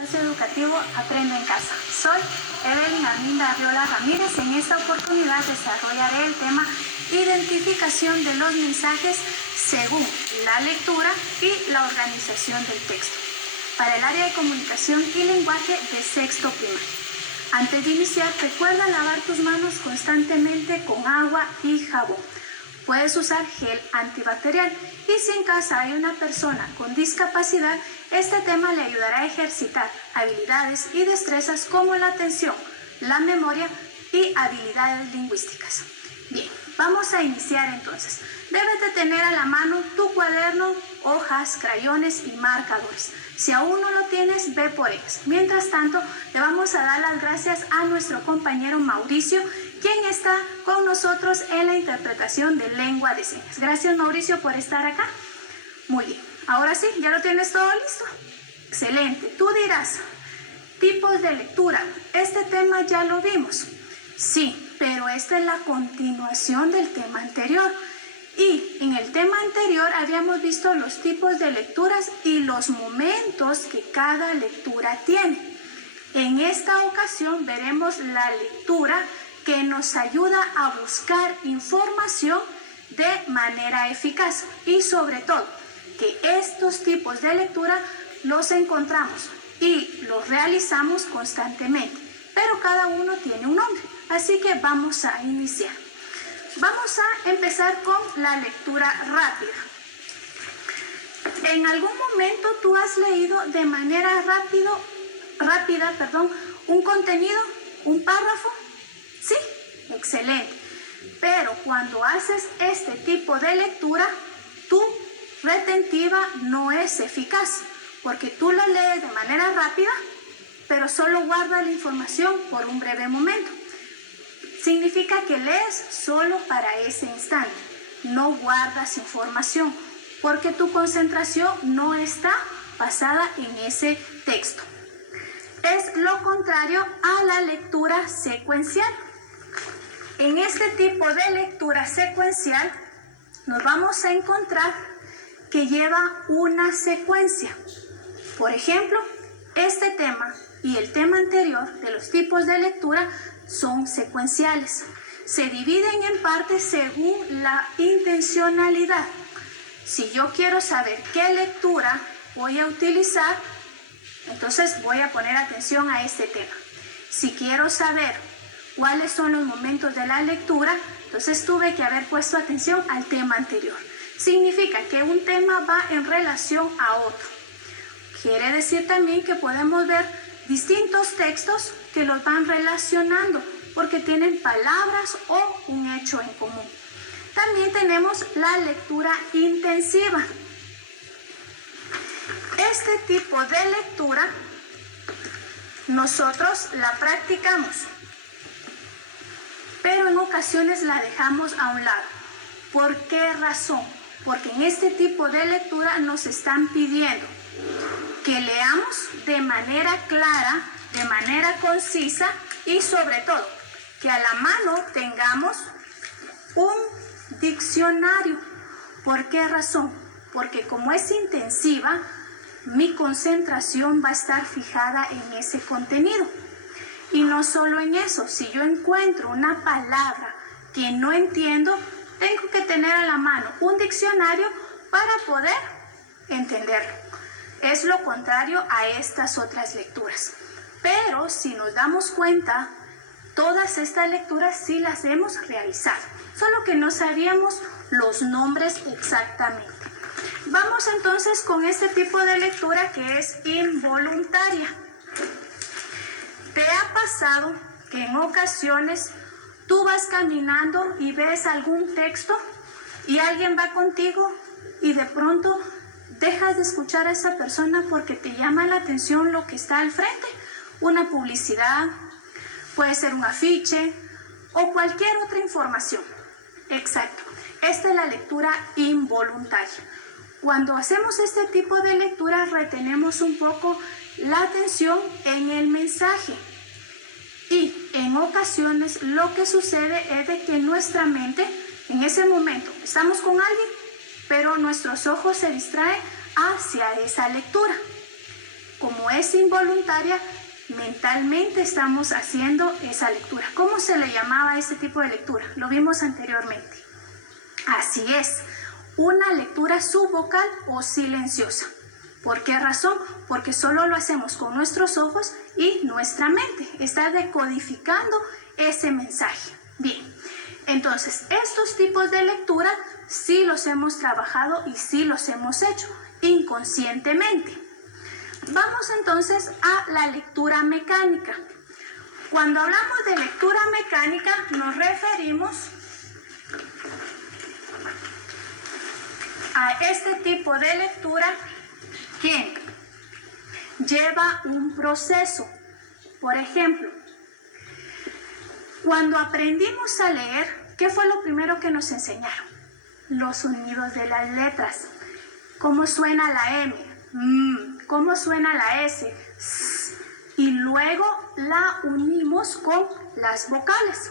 Espacio educativo Aprendo en Casa. Soy Evelyn Arminda Arriola Ramírez. En esta oportunidad desarrollaré el tema identificación de los mensajes según la lectura y la organización del texto para el área de comunicación y lenguaje de sexto primario. Antes de iniciar, recuerda lavar tus manos constantemente con agua y jabón. Puedes usar gel antibacterial y si en casa hay una persona con discapacidad, este tema le ayudará a ejercitar habilidades y destrezas como la atención, la memoria y habilidades lingüísticas. Bien, vamos a iniciar entonces. Debes de tener a la mano tu cuaderno, hojas, crayones y marcadores. Si aún no lo tienes, ve por ellos. Mientras tanto, le vamos a dar las gracias a nuestro compañero Mauricio, quien está con nosotros en la interpretación de lengua de señas. Gracias, Mauricio, por estar acá. Muy bien. Ahora sí, ¿ya lo tienes todo listo? Excelente. Tú dirás, tipos de lectura. Este tema ya lo vimos. Sí, pero esta es la continuación del tema anterior. Y en el tema anterior habíamos visto los tipos de lecturas y los momentos que cada lectura tiene. En esta ocasión veremos la lectura que nos ayuda a buscar información de manera eficaz y sobre todo que estos tipos de lectura los encontramos y los realizamos constantemente, pero cada uno tiene un nombre, así que vamos a iniciar. Vamos a empezar con la lectura rápida. ¿En algún momento tú has leído de manera rápida, un contenido, un párrafo? Sí, excelente. Pero cuando haces este tipo de lectura, tu retentiva no es eficaz, porque tú lo lees de manera rápida, pero solo guardas la información por un breve momento. Significa que lees solo para ese instante, no guardas información, porque tu concentración no está basada en ese texto. Es lo contrario a la lectura secuencial. En este tipo de lectura secuencial nos vamos a encontrar que lleva una secuencia. Por ejemplo, este tema y el tema anterior de los tipos de lectura son secuenciales. Se dividen en partes según la intencionalidad. Si yo quiero saber qué lectura voy a utilizar, entonces voy a poner atención a este tema. Si quiero saber cuáles son los momentos de la lectura, entonces tuve que haber puesto atención al tema anterior. Significa que un tema va en relación a otro. Quiere decir también que podemos ver distintos textos que los van relacionando porque tienen palabras o un hecho en común. También tenemos la lectura intensiva. Este tipo de lectura nosotros la practicamos, pero en ocasiones la dejamos a un lado. ¿Por qué razón? Porque en este tipo de lectura nos están pidiendo que leamos de manera clara, de manera concisa y sobre todo que a la mano tengamos un diccionario. ¿Por qué razón? Porque como es intensiva, mi concentración va a estar fijada en ese contenido. Y no solo en eso, si yo encuentro una palabra que no entiendo, tengo que tener a la mano un diccionario para poder entenderlo. Es lo contrario a estas otras lecturas. Pero si nos damos cuenta, todas estas lecturas sí las hemos realizado, solo que no sabíamos los nombres exactamente. Vamos entonces con este tipo de lectura que es involuntaria. ¿Te ha pasado que en ocasiones tú vas caminando y ves algún texto y alguien va contigo y de pronto dejas de escuchar a esa persona porque te llama la atención lo que está al frente? Una publicidad, puede ser un afiche o cualquier otra información. Exacto. Esta es la lectura involuntaria. Cuando hacemos este tipo de lectura retenemos un poco la atención en el mensaje. Y en ocasiones lo que sucede es de que nuestra mente, en ese momento, estamos con alguien, pero nuestros ojos se distraen hacia esa lectura. como es involuntaria, mentalmente estamos haciendo esa lectura. ¿Cómo se le llamaba a ese tipo de lectura? Lo vimos anteriormente. Así es, una lectura subvocal o silenciosa. ¿Por qué razón? Porque solo lo hacemos con nuestros ojos y nuestra mente. Está decodificando ese mensaje. Bien, entonces estos tipos de lectura sí los hemos trabajado y sí los hemos hecho inconscientemente. Vamos entonces a la lectura mecánica. Cuando hablamos de lectura mecánica nos referimos a este tipo de lectura que lleva un proceso. Por ejemplo, cuando aprendimos a leer, ¿qué fue lo primero que nos enseñaron? Los sonidos de las letras. ¿Cómo suena la M? ¿Cómo suena la S? Y luego la unimos con las vocales.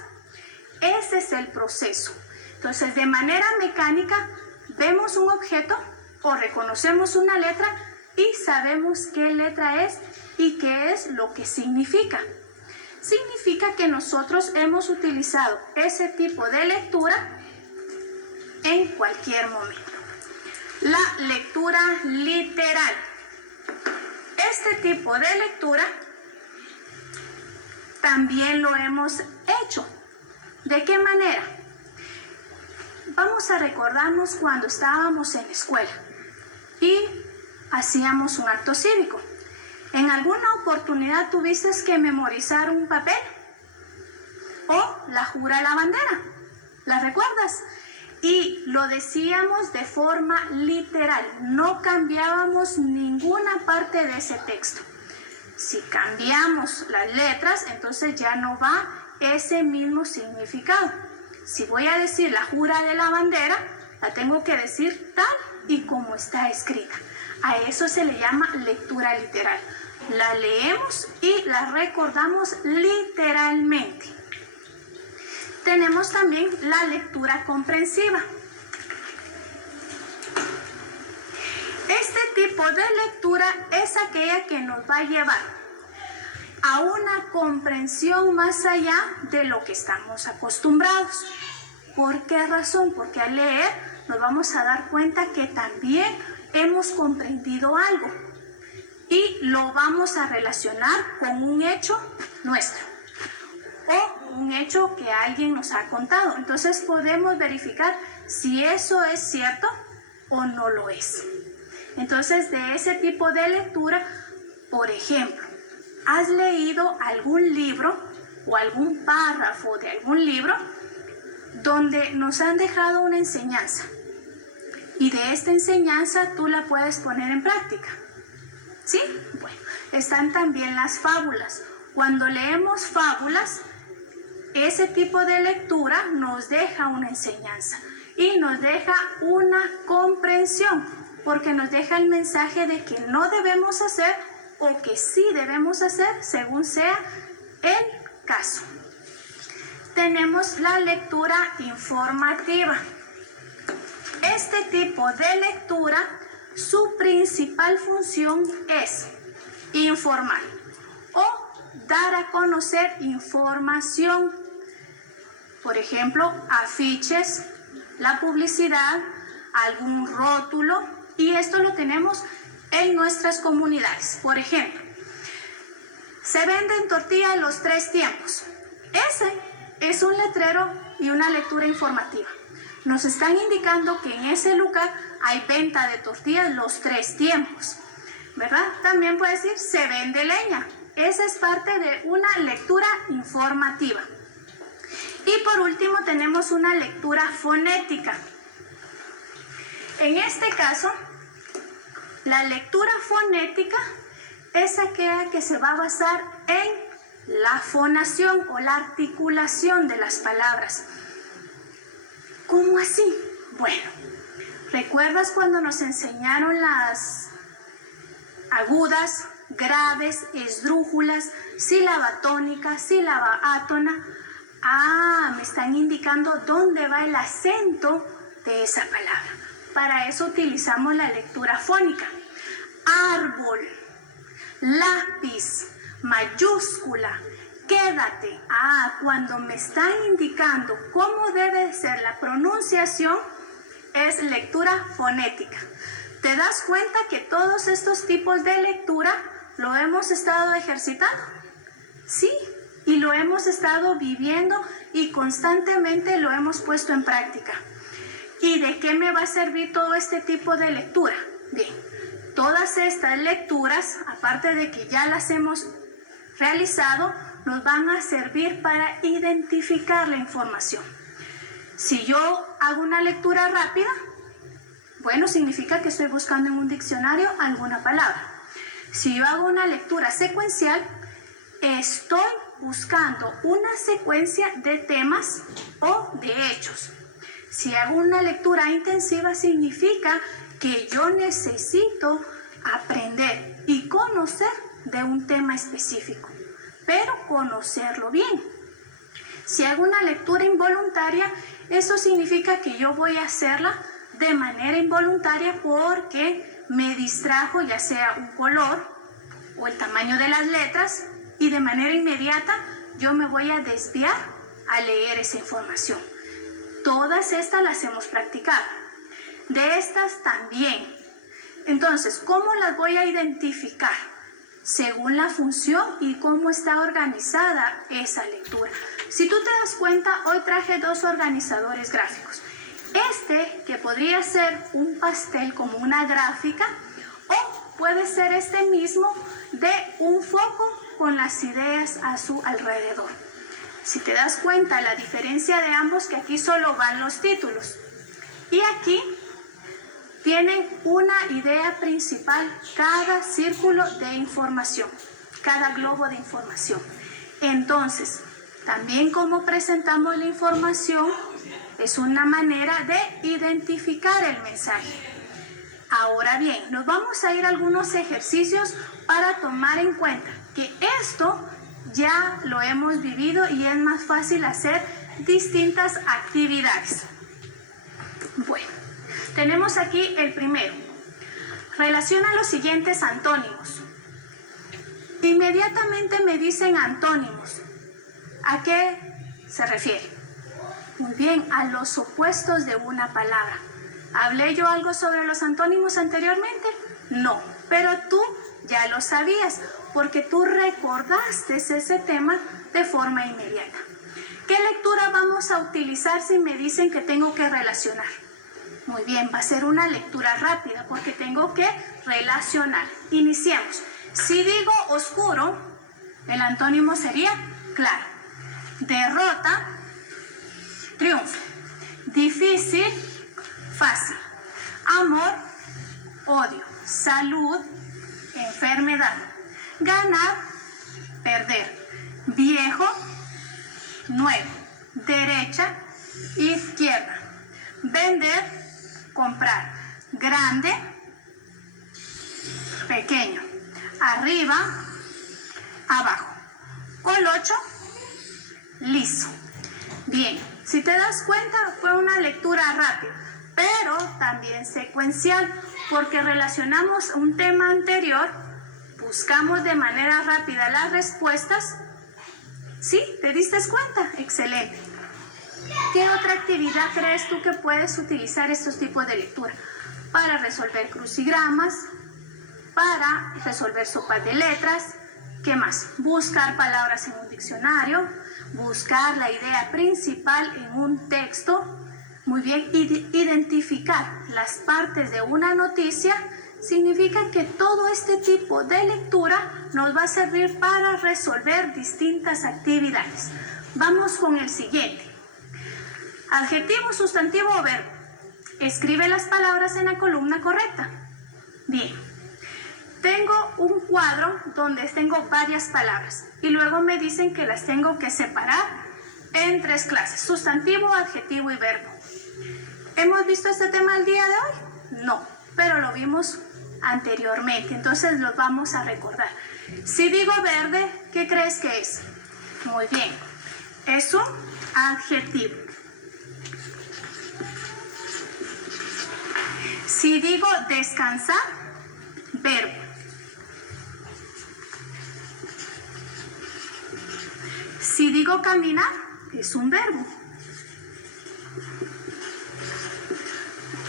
Ese es el proceso. Entonces, de manera mecánica, vemos un objeto o reconocemos una letra y sabemos qué letra es y qué es lo que significa. Significa que nosotros hemos utilizado ese tipo de lectura en cualquier momento. La lectura literal. Este tipo de lectura también lo hemos hecho. ¿De qué manera? Vamos a recordarnos cuando estábamos en la escuela y hacíamos un acto cívico. ¿En alguna oportunidad tuviste que memorizar un papel? ¿O la jura de la bandera? ¿La recuerdas? Y lo decíamos de forma literal, no cambiábamos ninguna parte de ese texto. Si cambiamos las letras, entonces ya no va ese mismo significado. Si voy a decir la jura de la bandera, la tengo que decir tal y como está escrita. A eso se le llama lectura literal. La leemos y la recordamos literalmente. Tenemos también la lectura comprensiva. Este tipo de lectura es aquella que nos va a llevar a una comprensión más allá de lo que estamos acostumbrados. ¿Por qué razón? Porque al leer nos vamos a dar cuenta que también hemos comprendido algo y lo vamos a relacionar con un hecho nuestro o un hecho que alguien nos ha contado. Entonces podemos verificar si eso es cierto o no lo es. Entonces, de ese tipo de lectura, por ejemplo, ¿has leído algún libro o algún párrafo de algún libro donde nos han dejado una enseñanza? Y de esta enseñanza tú la puedes poner en práctica. ¿Sí? Bueno, están también las fábulas. Cuando leemos fábulas, ese tipo de lectura nos deja una enseñanza y nos deja una comprensión, porque nos deja el mensaje de que no debemos hacer o que sí debemos hacer según sea el caso. Tenemos la lectura informativa. Este tipo de lectura, su principal función es informar o dar a conocer información. Por ejemplo, afiches, la publicidad, algún rótulo, y esto lo tenemos en nuestras comunidades. Por ejemplo, se venden tortillas los 3 tiempos. Ese es un letrero y una lectura informativa. Nos están indicando que en ese lugar hay venta de tortillas los 3 tiempos, ¿verdad? También puede decir se vende leña. Esa es parte de una lectura informativa. Y por último tenemos una lectura fonética. En este caso, la lectura fonética es aquella que se va a basar en la fonación o la articulación de las palabras. ¿Cómo así? Bueno, ¿recuerdas cuando nos enseñaron las agudas, graves, esdrújulas, sílaba tónica, sílaba átona? Me están indicando dónde va el acento de esa palabra. Para eso utilizamos la lectura fónica. Árbol. Lápiz, mayúscula, quédate. Cuando me están indicando cómo debe ser la pronunciación, es lectura fonética. ¿Te das cuenta que todos estos tipos de lectura lo hemos estado ejercitando? Sí, y lo hemos estado viviendo y constantemente lo hemos puesto en práctica. ¿Y de qué me va a servir todo este tipo de lectura? Bien, todas estas lecturas, aparte de que ya las hemos realizado, nos van a servir para identificar la información. Si yo hago una lectura rápida, bueno, significa que estoy buscando en un diccionario alguna palabra. Si yo hago una lectura secuencial, estoy buscando una secuencia de temas o de hechos. Si hago una lectura intensiva, significa que yo necesito aprender y conocer de un tema específico, pero conocerlo bien. Si hago una lectura involuntaria, eso significa que yo voy a hacerla de manera involuntaria porque me distrajo, ya sea un color o el tamaño de las letras, y de manera inmediata yo me voy a desviar a leer esa información. Todas estas las hemos practicado. De estas también. Entonces, ¿cómo las voy a identificar? Según la función y cómo está organizada esa lectura. Si tú te das cuenta, hoy traje dos organizadores gráficos. Este, que podría ser un pastel como una gráfica, o puede ser este mismo de un foco con las ideas a su alrededor. Si te das cuenta, la diferencia de ambos, que aquí solo van los títulos y aquí tienen una idea principal cada círculo de información, cada globo de información. Entonces, también como presentamos la información es una manera de identificar el mensaje. Ahora bien, nos vamos a ir a algunos ejercicios para tomar en cuenta que esto ya lo hemos vivido y es más fácil hacer distintas actividades. Bueno, tenemos aquí el primero. Relaciona los siguientes antónimos. Inmediatamente me dicen antónimos. ¿A qué se refiere? Muy bien, a los opuestos de una palabra. ¿Hablé yo algo sobre los antónimos anteriormente? No, pero tú ya lo sabías porque tú recordaste ese tema de forma inmediata. ¿Qué lectura vamos a utilizar si me dicen que tengo que relacionar? Muy bien, va a ser una lectura rápida porque tengo que relacionar. Iniciemos. Si digo oscuro, el antónimo sería claro. Derrota, triunfo. Difícil, fácil. Amor, odio. Salud, enfermedad. Ganar, perder. Viejo, nuevo. Derecha, izquierda. Vender, comprar. Grande, pequeño. Arriba, abajo. Colocho, liso. Bien, si te das cuenta, fue una lectura rápida, pero también secuencial, porque relacionamos un tema anterior, buscamos de manera rápida las respuestas. ¿Sí? ¿Te diste cuenta? Excelente. ¿Qué otra actividad crees tú que puedes utilizar estos tipos de lectura? Para resolver crucigramas, para resolver sopas de letras. ¿Qué más? Buscar palabras en un diccionario, buscar la idea principal en un texto. Muy bien, identificar las partes de una noticia significa que todo este tipo de lectura nos va a servir para resolver distintas actividades. Vamos con el siguiente. Adjetivo, sustantivo o verbo. Escribe las palabras en la columna correcta. Bien. Tengo un cuadro donde tengo varias palabras y luego me dicen que las tengo que separar en 3 clases, sustantivo, adjetivo y verbo. ¿Hemos visto este tema el día de hoy? No, pero lo vimos anteriormente, entonces lo vamos a recordar. Si digo verde, ¿qué crees que es? Muy bien, es un adjetivo. Si digo descansar, verbo. Si digo caminar, es un verbo.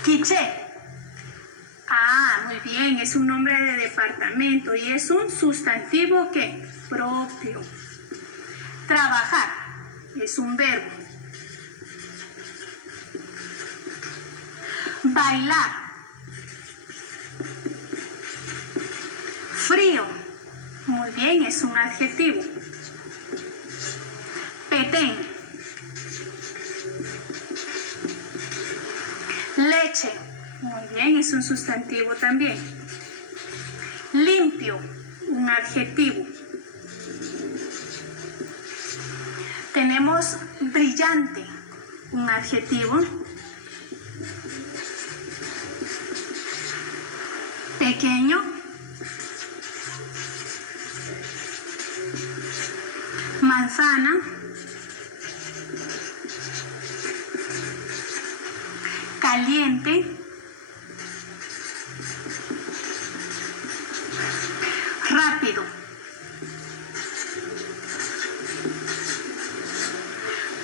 Quiché. Ah, muy bien, es un nombre de departamento y es un sustantivo ¿qué? Propio. Trabajar es un verbo. Bailar. Frío. Muy bien, es un adjetivo. Petén. Leche. Muy bien, es un sustantivo también. Limpio, un adjetivo. Tenemos brillante, un adjetivo. Pequeño. Manzana. Caliente. Rápido.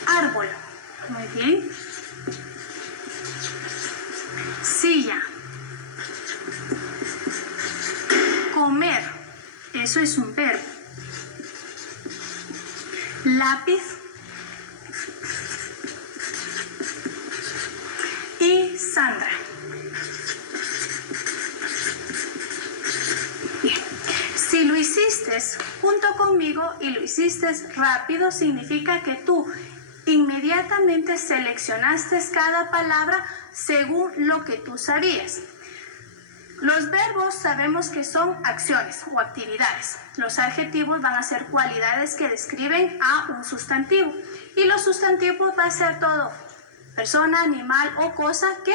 Árbol. Muy bien. Silla. Comer. Eso es un verbo. Lápiz. Y Sandra. Bien. Si lo hiciste junto conmigo y lo hiciste rápido, significa que tú inmediatamente seleccionaste cada palabra según lo que tú sabías. Los verbos sabemos que son acciones o actividades. Los adjetivos van a ser cualidades que describen a un sustantivo. Y los sustantivos va a ser todo, persona, animal o cosa que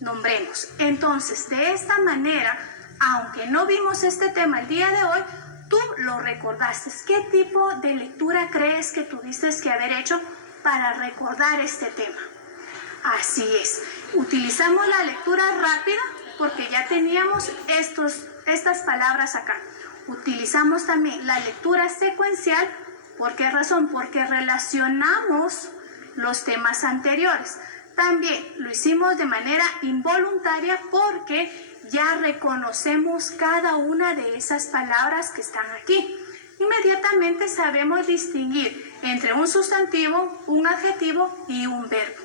nombremos. Entonces, de esta manera, aunque no vimos este tema el día de hoy, tú lo recordaste. ¿Qué tipo de lectura crees que tuviste que haber hecho para recordar este tema? Así es. Utilizamos la lectura rápida porque ya teníamos estas palabras acá. Utilizamos también la lectura secuencial. ¿Por qué razón? Porque relacionamos los temas anteriores. También lo hicimos de manera involuntaria porque ya reconocemos cada una de esas palabras que están aquí. Inmediatamente sabemos distinguir entre un sustantivo, un adjetivo y un verbo.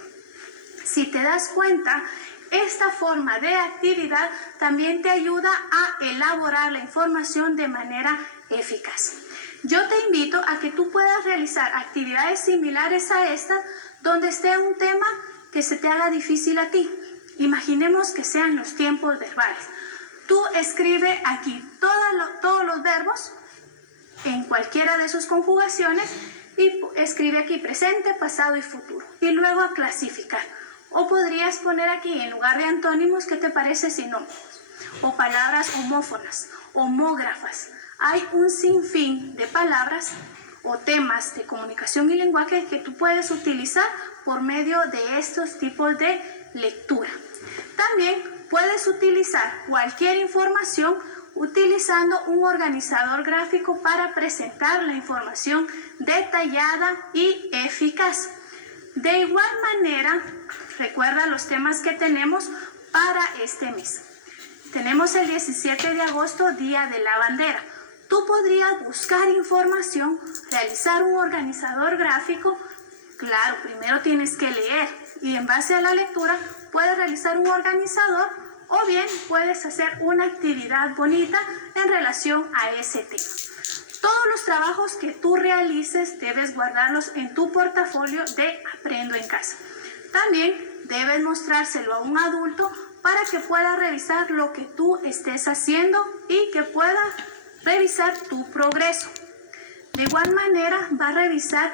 Si te das cuenta, esta forma de actividad también te ayuda a elaborar la información de manera eficaz. Yo te invito a que tú puedas realizar actividades similares a estas donde esté un tema que se te haga difícil a ti. Imaginemos que sean los tiempos verbales. Tú escribe aquí todos los verbos en cualquiera de sus conjugaciones y escribe aquí presente, pasado y futuro. Y luego a clasificar. O podrías poner aquí, en lugar de antónimos, ¿qué te parece sinónimos? O palabras homófonas, homógrafas. Hay un sinfín de palabras o temas de comunicación y lenguaje que tú puedes utilizar por medio de estos tipos de lectura. También puedes utilizar cualquier información utilizando un organizador gráfico para presentar la información detallada y eficaz. De igual manera, recuerda los temas que tenemos para este mes. Tenemos el 17 de agosto, Día de la Bandera. Tú podrías buscar información, realizar un organizador gráfico. Claro, primero tienes que leer y en base a la lectura puedes realizar un organizador o bien puedes hacer una actividad bonita en relación a ese tema. Todos los trabajos que tú realices debes guardarlos en tu portafolio de Aprendo en Casa. También debes mostrárselo a un adulto para que pueda revisar lo que tú estés haciendo y que pueda revisar tu progreso. De igual manera va a revisar